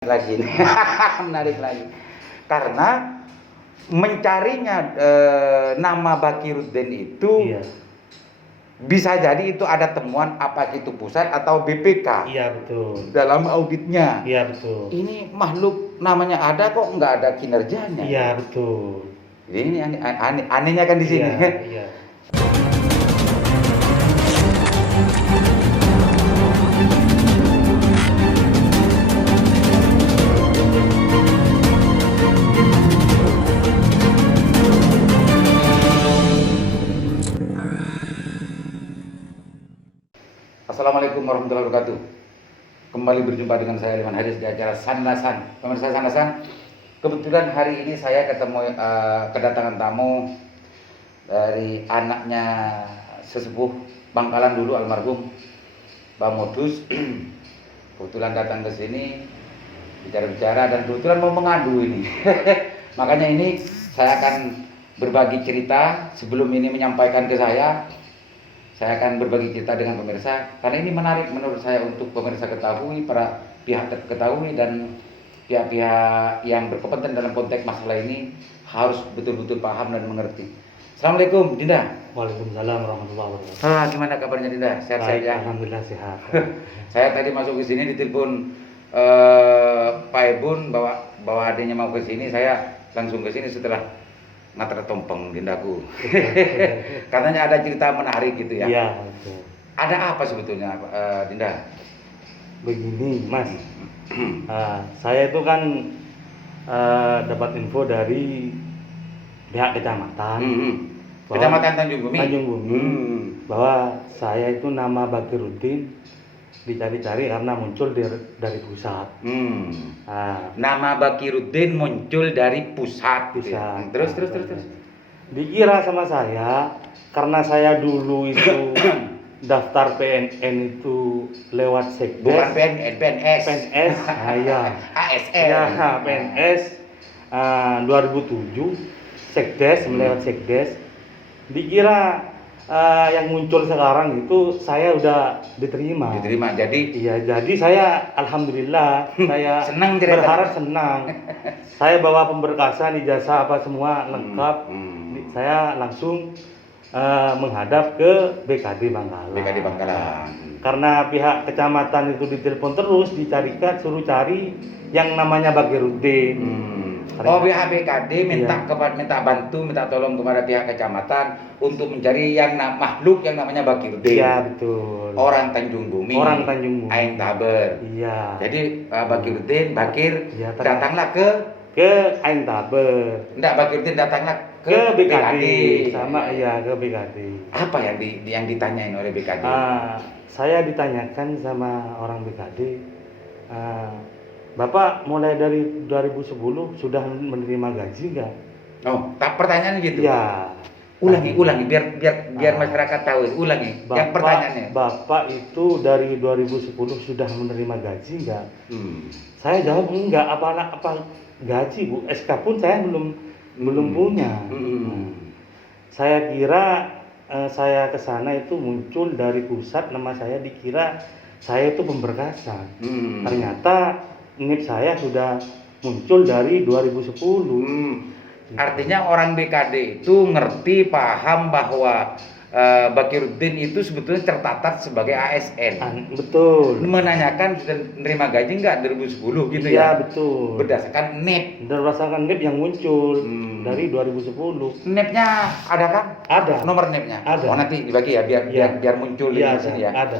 lagi nih. Menarik lagi karena mencarinya nama Bakiruddin itu Iya, bisa jadi itu ada temuan apa itu pusat atau BPK iya betul. dalam auditnya. Iya betul. Ini makhluk namanya ada kok nggak ada kinerjanya. Iya betul. Jadi ini anehnya kan di sini. Iya, iya. Assalamualaikum warahmatullahi wabarakatuh. Kembali berjumpa dengan saya Liman Haris di acara Sandasan. Pemirsa Sandasan, kebetulan hari ini saya kedatangan tamu dari anaknya sesepuh Bangkalan dulu almarhum Bang Modus. Kebetulan datang ke sini bicara-bicara dan kebetulan mau mengadu ini. Makanya ini saya akan berbagi cerita sebelum ini menyampaikan ke saya akan berbagi cerita dengan pemirsa karena ini menarik menurut saya untuk pemirsa ketahui, para pihak ketahui dan pihak-pihak yang berkompeten dalam konteks masalah ini harus betul-betul paham dan mengerti. Assalamualaikum Dinda. Waalaikumsalam warahmatullahi wabarakatuh. Gimana kabarnya Dinda? Sehat-sehat ya? Alhamdulillah sehat. Saya tadi masuk ke sini ditelepon Pak Ebun bahwa adanya mau ke sini, saya langsung ke sini setelah natra tompeng Dindaku. Katanya ada cerita menarik gitu ya. Iya betul. Ada apa sebetulnya Dinda? Begini Mas, saya itu kan dapat info dari pihak kecamatan, Kecamatan Tanjung Bumi. Tanjung Bumi, bahwa saya itu nama Bakiruddin dicari-cari karena muncul dari pusat. Nama Bakiruddin muncul dari pusat. Gitu ya? Terus. Dikira sama saya karena saya dulu itu daftar PNN itu lewat sekdes. Bukan PNN, PNS. PNS, ya. ASN. Ya, PNS 2007 sekdes, melewat sekdes. Dikira yang muncul sekarang itu saya udah diterima. Jadi Iya, jadi saya alhamdulillah saya senang berharap senang. Saya bawa pemberkasan, ijazah apa semua lengkap. Saya langsung menghadap ke BKD Bangkalan. BKD Bangkalan. Karena pihak kecamatan itu ditelepon terus, dicarikan, suruh cari yang namanya Bakiruddin. Pihak BKD minta Iya. minta tolong kepada pihak kecamatan untuk mencari yang makhluk yang namanya Bakiruddin. Iya betul. Orang Tanjung Bumi. Ain Taber. Iya. Jadi Bakiruddin, Bakir Iya, datanglah ke Ain Taber. Enggak, Bakiruddin datanglah Ke BKD. BKD. Sama ya ke BKD. Apa yang ditanyain oleh BKD? Saya ditanyakan sama orang BKD, Bapak mulai dari 2010 sudah menerima gaji enggak? Oh, pertanyaannya gitu. Ya. Ulangi biar masyarakat tahu. Ulangi. Yang pertanyaannya. Bapak itu dari 2010 sudah menerima gaji enggak? Saya jawab enggak, apa gaji Bu, SK pun saya belum punya. Saya kira saya ke sana itu muncul dari pusat, nama saya dikira saya itu pemberkasan. Ternyata NIP saya sudah muncul dari 2010. Artinya orang BKD itu ngerti, paham bahwa Bakiruddin itu sebetulnya tercatat sebagai ASN. Betul. Menanyakan sudah menerima gaji enggak 2010 gitu ya? Iya betul. Berdasarkan NIP. Berdasarkan NIP yang muncul dari 2010. NIP-nya ada kan? Ada. Nomor NIP-nya? Ada. Oh nanti dibagi ya biar muncul di sini ya. Ada.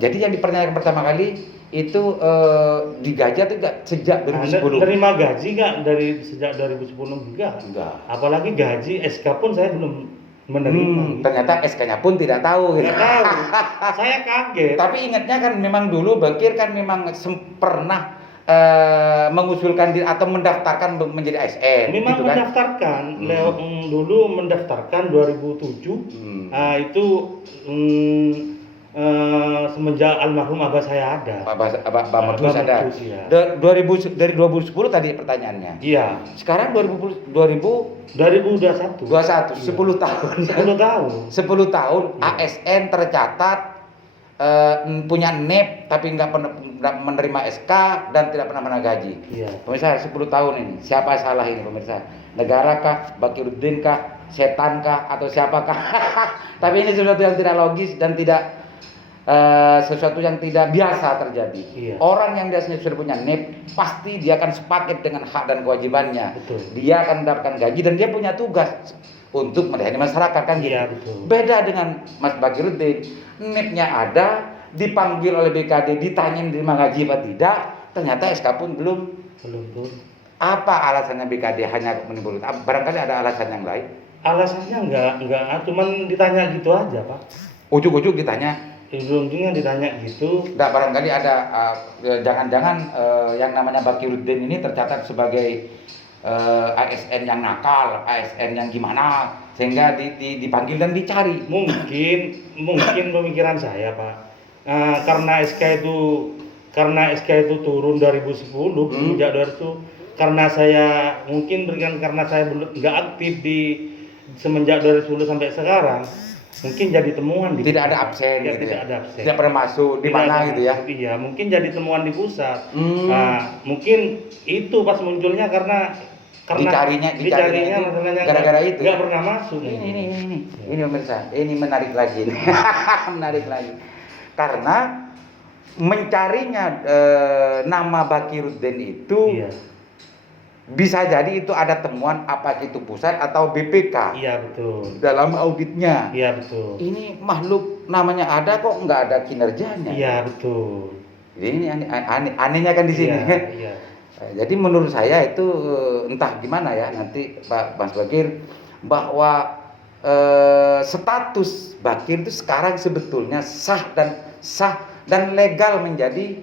Jadi yang dipertanyakan pertama kali itu digaji atau enggak sejak 2010? Terima gaji enggak dari sejak 2010? Enggak. Apalagi gaji SK pun saya belum menerima. Ternyata SK-nya pun tidak tahu gitu. Tidak tahu. Saya kaget. Tapi ingatnya kan memang dulu Bakir kan memang pernah mengusulkan diri atau mendaftarkan menjadi ASN. Memang gitu kan? mendaftarkan. Dulu mendaftarkan 2007. Itu semenjak almarhum abah saya ada. Abah Modus ada. Ya. Dari 2010 tadi pertanyaannya. Iya. Sekarang 2021. 2021. 10 tahun. 10 tahun. 10 tahun Iya. ASN tercatat punya NIP tapi nggak menerima SK dan tidak pernah gaji. Iya. Pemirsa 10 tahun ini, siapa salah ini pemirsa? Negara kah, Bakiruddin kah, setan kah, atau siapakah? Tapi ini sesuatu yang tidak logis dan tidak sesuatu yang tidak biasa terjadi. Iya. Orang yang biasanya sudah punya NIP pasti dia akan sepaket dengan hak dan kewajibannya. Betul. Dia akan mendapatkan gaji dan dia punya tugas untuk melayani masyarakat kan gitu. Iya, betul. Beda dengan Mas Bakiruddin, NIP-nya ada, dipanggil oleh BKD, ditanyain terima gaji apa tidak, ternyata SK pun belum. Belum. Apa alasannya BKD hanya menimbulkan? Barangkali ada alasan yang lain. Alasannya enggak, cuman ditanya gitu aja, Pak. Ujuk-ujuk ditanya. Ujung-ujungnya ditanya gitu. Enggak, barangkali ada jangan-jangan yang namanya Bakiruddin ini tercatat sebagai ASN yang nakal, ASN yang gimana, sehingga dipanggil dan dicari. Mungkin pemikiran saya, Pak. Karena SK itu turun 2010 sejak 2000, karena saya belum nggak aktif di semenjak 2010 sampai sekarang, mungkin jadi temuan di Tidak pusat. ada absen Ya, gitu tidak ya. ada absen. Tidak pernah masuk di Tidak mana ada gitu ya. masuk, iya, mungkin jadi temuan di pusat. Hmm. Nah, mungkin itu pas munculnya karena Dicarinya masalahnya gara-gara itu. nggak pernah masuk. Ini pemirsa, ini menarik lagi. Menarik lagi. Karena mencarinya nama Bakiruddin itu Iya. bisa jadi itu ada temuan apa itu pusat atau BPK. Iya, betul. Dalam auditnya. Iya, betul. Ini makhluk namanya ada kok nggak ada kinerjanya. Iya, betul. Jadi ini anehnya kan di sini. Iya. Jadi menurut saya itu entah gimana ya nanti Pak Mas Bakir, bahwa status Bakir itu sekarang sebetulnya sah dan legal menjadi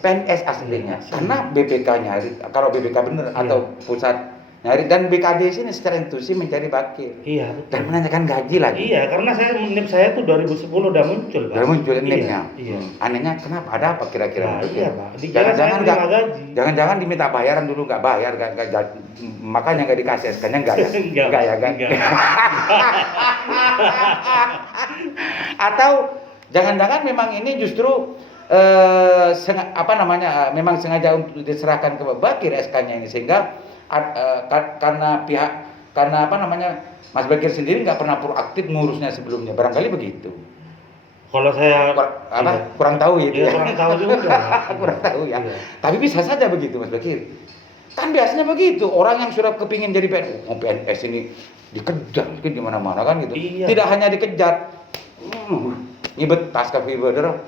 PNS aslinya. Iya. Karena BPK nyari, kalau BPK benar atau pusat nyari, dan BKD sini secara intuisi mencari Bakir. Iya, betul. Dan menanyakan gaji lagi. Iya, karena NIP saya tuh 2010 udah muncul, Pak. Udah muncul NIP-nya. Iya. Anehnya kenapa? Ada apa kira-kira? Nah, iya, Pak. Jangan-jangan nggak gaji. Jangan-jangan diminta bayaran dulu nggak bayar, makanya nggak dikasih SK-nya enggak ya? Enggak ya kan? Atau jangan-jangan memang ini justru memang sengaja untuk diserahkan ke Bakir SK-nya ini, sehingga karena Mas Bakir sendiri nggak pernah proaktif ngurusnya sebelumnya, barangkali begitu. Kalau saya kurang tahu gitu ya. Kurang tahu juga. Kurang tahu ya. Iya. Tapi bisa saja begitu Mas Bakir. Kan biasanya begitu, orang yang sudah kepingin jadi PNS ini dikejar mungkin di mana-mana kan gitu. Iya. Tidak hanya dikejar, nyibet tas ke Fiberder,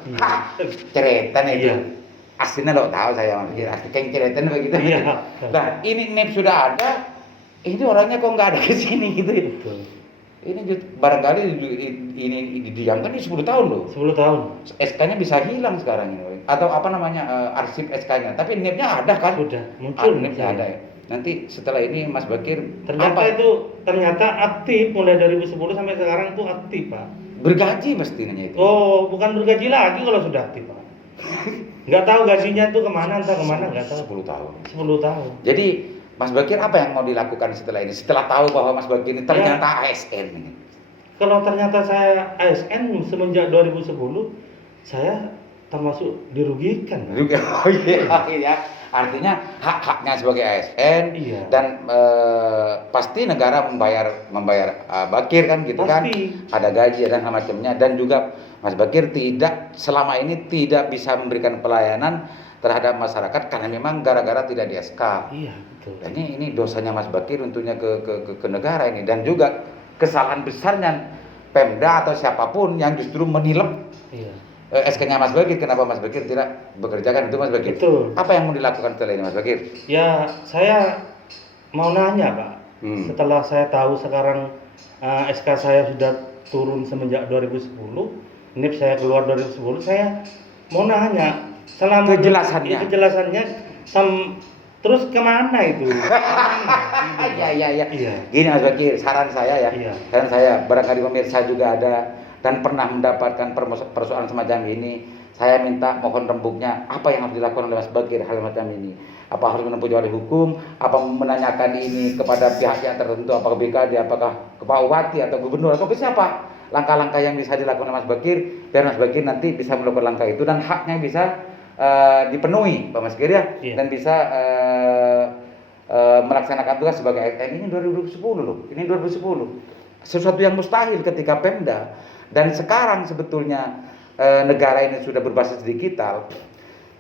ceretan itu. Iya. Aslinya lo tahu saya Mas Bakir, asli kayak ceretan begitu. Iya. Nah, ini NIP sudah ada, ini orangnya kok nggak ada ke sini gitu. Betul. Ini barangkali ini didiamkan ini 10 tahun loh. 10 tahun. SK-nya bisa hilang sekarang ini. Atau arsip SK-nya. Tapi NIP-nya ada kan? Sudah muncul. NIP-nya ada ya. Nanti setelah ini Mas Bakir ternyata aktif mulai 2010 sampai sekarang tuh aktif, Pak. bergaji mestinya itu. Oh, bukan bergaji lagi kalau sudah aktif, Pak. Nggak tahu gajinya tuh kemana, nggak tahu. 10 tahun. 10 tahun. Jadi Mas Bakir apa yang mau dilakukan setelah ini? Setelah tahu bahwa Mas Bakir ini ternyata ASN ini. Kalau ternyata saya ASN semenjak 2010, saya termasuk dirugikan. Oh iya. Artinya hak-haknya sebagai ASN Iya. dan pasti negara membayar Bakir kan gitu Pasti. kan. Ada gaji dan macamnya, dan juga Mas Bakir selama ini tidak bisa memberikan pelayanan terhadap masyarakat karena memang gara-gara tidak di SK. Iya, betul. Dan ini dosanya Mas Bakir untuknya ke negara ini, dan juga kesalahan besarnya Pemda atau siapapun yang justru menilep SK-nya Mas Bakir. Kenapa Mas Bakir tidak bekerjakan itu Mas Bakir? Betul. Apa yang mau dilakukan setelah ini Mas Bakir? Ya, saya mau nanya, Pak. Setelah saya tahu sekarang SK saya sudah turun semenjak 2010, NIP saya keluar 2010, saya mau nanya selama kejelasannya terus kemana itu? Iya. Iya. Gini Mas Bakir, saran saya ya. Iya. Saran saya, barangkali pemirsa juga ada dan pernah mendapatkan persoalan semacam ini. Saya minta mohon rembuknya apa yang harus dilakukan oleh Mas Bakir hal macam ini. Apa harus menempuh jalur hukum? Apa menanyakan ini kepada pihak yang tertentu? Apakah BKD, apakah ke Pak Bupati atau gubernur atau ke siapa? langkah-langkah yang bisa dilakukan oleh Mas Bakir biar Mas Bakir nanti bisa melakukan langkah itu dan haknya bisa dipenuhi Pak Mas Bakir ya, dan bisa melaksanakan tugas sebagai ASN. Ini 2010 loh, ini 2010. Sesuatu yang mustahil ketika Pemda, dan sekarang sebetulnya negara ini sudah berbasis digital,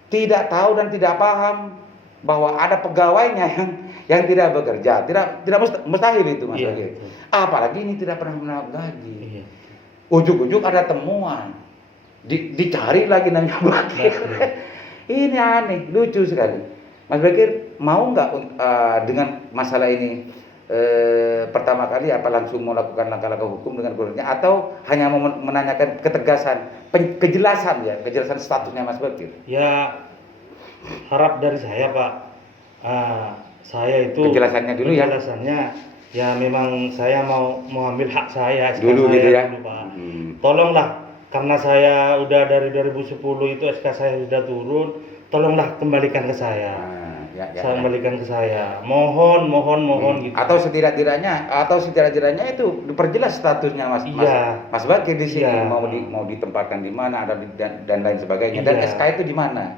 tidak tahu dan tidak paham bahwa ada pegawainya yang tidak bekerja. Tidak mustahil itu Mas Bakir. Apalagi ini tidak pernah mendapat gaji. Ujuk-ujuk ada temuan, dicari lagi namanya Bakir. Ini aneh, lucu sekali. Mas Bakir mau nggak dengan masalah ini pertama kali apa langsung melakukan langkah-langkah hukum dengan gubernurnya, atau hanya mau menanyakan ketegasan, kejelasan statusnya Mas Bakir? Ya, harap dari saya Pak, saya itu kejelasannya dulu ya. Kejelasannya ya memang saya mau ambil hak saya dulu gitu ya. Dulu, Pak. Tolonglah, karena saya udah dari 2010 itu SK saya sudah turun, tolonglah kembalikan ke saya. Saya kembalikan ke saya. Mohon gitu. Atau setidak-tidaknya itu diperjelas statusnya Mas Bakir di sini, mau ditempatkan di mana, dan lain sebagainya. Dan SK itu di mana?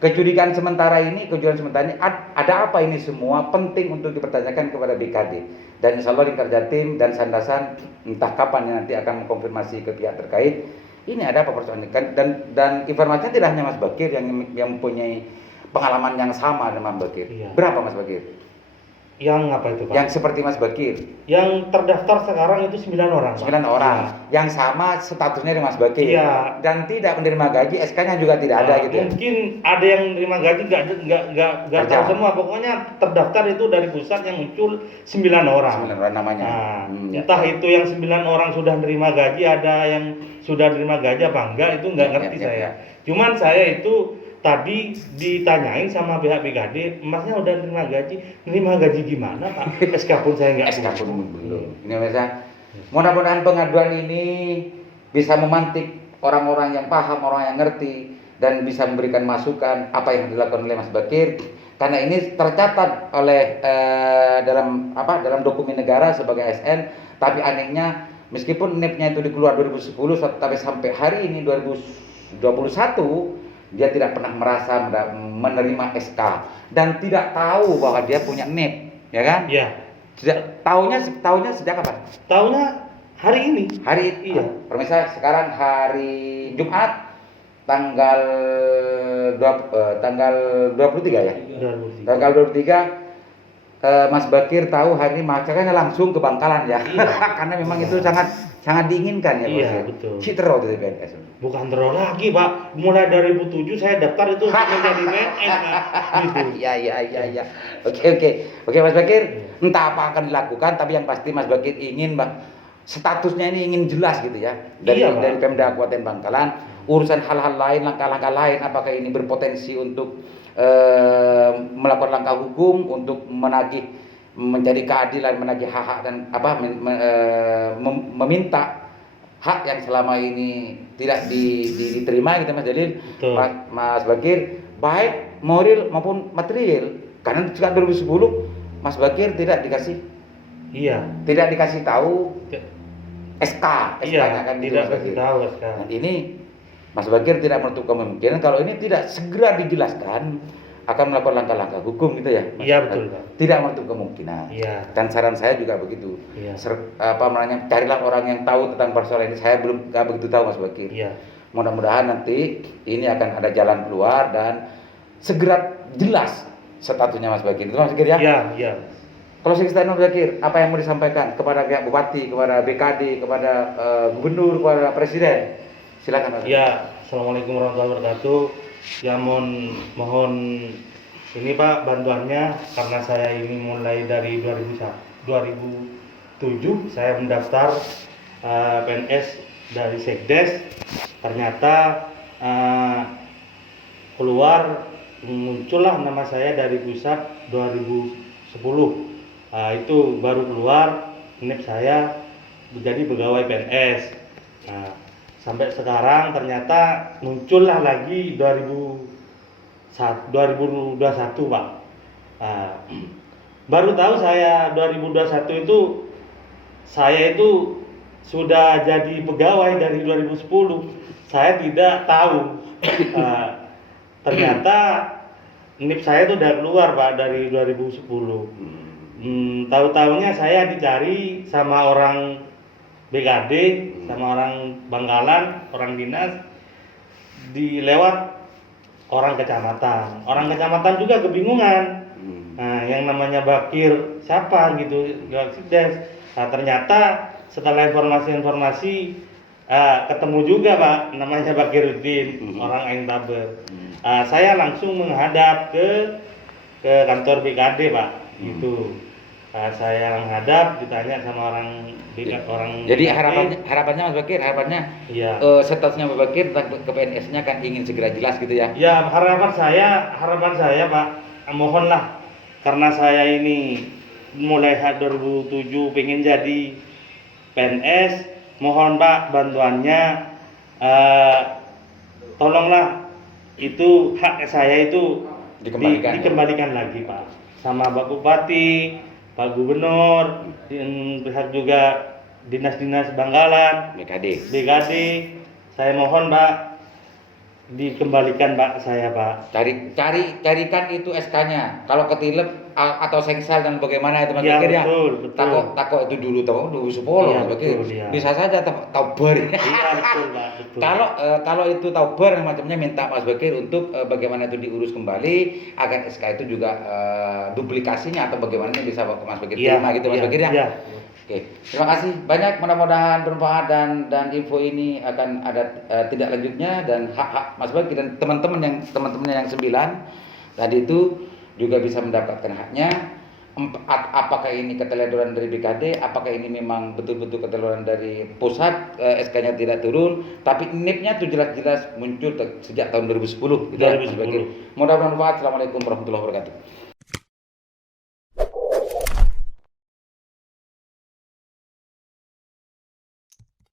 Kejudikan sementara ini ada apa ini semua penting untuk dipertanyakan kepada BKD. Dan insya Allah Lingkar Jatim dan Sandasan entah kapan nanti akan mengkonfirmasi ke pihak terkait. Ini ada apa persoalan, dan informasinya tidak hanya Mas Bakir yang mempunyai pengalaman yang sama dengan Mas Bakir. Berapa Mas Bakir? Yang apa itu Pak? Yang seperti Mas Bakir. Yang terdaftar sekarang itu 9 orang. 9 orang. Yang sama statusnya dengan Mas Bakir. Dan tidak menerima gaji, SK-nya juga tidak ada gitu. Mungkin ada yang menerima gaji nggak tahu semua. Pokoknya terdaftar itu dari pusat yang muncul 9 orang. 9 orang namanya. Entah itu yang 9 orang sudah menerima gaji, ada yang sudah menerima gaji apa enggak, itu nggak ngerti saya. Cuman saya itu tadi ditanyain sama pihak BKD, Masnya udah nerima gaji gimana Pak? SK pun saya nggak SK pun belum. Ini mudah-mudahan pengaduan ini bisa memantik orang-orang yang paham, orang yang ngerti, dan bisa memberikan masukan apa yang dilakukan oleh Mas Bakir, karena ini tercatat oleh dalam dokumen negara sebagai ASN. Tapi anehnya, meskipun NIP-nya itu dikeluar 2010, tapi sampai hari ini 2021 dia tidak pernah merasa menerima SK dan tidak tahu bahwa dia punya NIP, ya kan? Iya. Tahunya sejak kapan? Tahunya hari ini. Iya. Pemirsa, sekarang hari Jumat tanggal 23 ya. 23. Tanggal 23 Mas Bakir tahu hari ini, makanya langsung ke Bangkalan ya. Karena memang itu sangat diinginkan ya. Iya, betul. Citro dari PNS. Bukan terlalu lagi Pak, mulai dari 2007 saya daftar itu menjadi PNS gitu. Iya. Oke Mas Bakir, entah apa akan dilakukan, tapi yang pasti Mas Bakir ingin statusnya ini ingin jelas gitu ya. Dari Pemda Kabupaten Bangkalan, urusan hal-hal lain, langkah-langkah lain, apakah ini berpotensi untuk melakukan langkah hukum untuk menjadi keadilan, menagih hak-hak dan meminta hak yang selama ini tidak diterima gitu Mas Jalil, Mas Bakir, baik moral maupun material. Karena sejak 2010 Mas Bakir tidak dikasih tahu SK-nya kan, tidak dikasih tahu SK. Nah, ini Mas Bakir tidak menutup kemungkinan kalau ini tidak segera dijelaskan akan melakukan langkah-langkah hukum gitu ya. Iya betul Pak. Tidak menutup kemungkinan. Dan saran saya juga begitu. Carilah orang yang tahu tentang persoalan ini. Saya belum nggak begitu tahu Mas Bakir. Mudah-mudahan nanti ini akan ada jalan keluar dan segera jelas statusnya Mas Bakir. Itu Mas Bakir ya? Iya. Closing statement Mas Bakir, apa yang mau disampaikan kepada pihak Bupati, kepada BKD, kepada Gubernur, kepada Presiden? Silakan Mas Bakir. Assalamualaikum warahmatullahi wabarakatuh. Ya mohon ini Pak bantuannya, karena saya ini mulai dari 2007 saya mendaftar PNS dari Sekdes. Ternyata muncullah nama saya dari pusat 2010. Itu baru keluar NIP saya menjadi pegawai PNS. Sampai sekarang ternyata muncullah lagi 2021 Pak. Baru tahu saya 2021 itu saya itu sudah jadi pegawai dari 2010, saya tidak tahu. Ternyata NIP saya itu udah keluar Pak dari 2010. Tahu-tahunya saya dicari sama orang BKD, sama orang Bangkalan, orang dinas, dilewat orang kecamatan. Orang kecamatan juga kebingungan. Nah, yang namanya Bakir siapa gitu, lewat Sikdes. Nah, ternyata setelah informasi-informasi ketemu juga Pak, namanya Bakiruddin, orang Ain Taber. Saya langsung menghadap ke kantor BKD Pak, gitu. Saya menghadap, ditanya sama orang Jadi BKD. harapannya Mas Bakir, harapannya Iya. statusnya Mas Bakir tentang ke PNS-nya kan ingin segera jelas gitu ya. Ya, harapan saya Pak, mohonlah, karena saya ini mulai 2007 pengen jadi PNS, mohon Pak bantuannya, tolonglah itu hak saya itu dikembalikan lagi Pak, sama Pak Bupati, Pak Gubernur, pihak juga dinas-dinas Bangkalan, BKD, saya mohon Pak dikembalikan Pak saya Pak. Carikan itu SK-nya. Kalau ketilep atau sengsal dan bagaimana itu Mas Ya, Bakir ya. betul. Takut itu dulu tahun 2010 Iya, Mas Bakir. betul, iya. Bisa saja tauber. Iya betul Pak, betul. Kalau itu tauber yang macamnya minta Mas Bakir untuk bagaimana itu diurus kembali agar SK itu juga duplikasinya atau bagaimana bisa Mas Bakir terima gitu Mas Bakir ya. Iya. Oke, terima kasih banyak, mudah-mudahan bermanfaat dan info ini akan ada tidak lanjutnya dan hak-hak Mas Bakir dan teman-temannya yang 9 tadi itu juga bisa mendapatkan haknya. Apakah ini keteledoran dari BKD, apakah ini memang betul-betul keteledoran dari pusat, SK-nya tidak turun, tapi NIP-nya itu jelas-jelas muncul sejak tahun 2010 gitu ya, Mas Bakir. Mudah-mudahan bermanfaat. Assalamualaikum warahmatullahi wabarakatuh.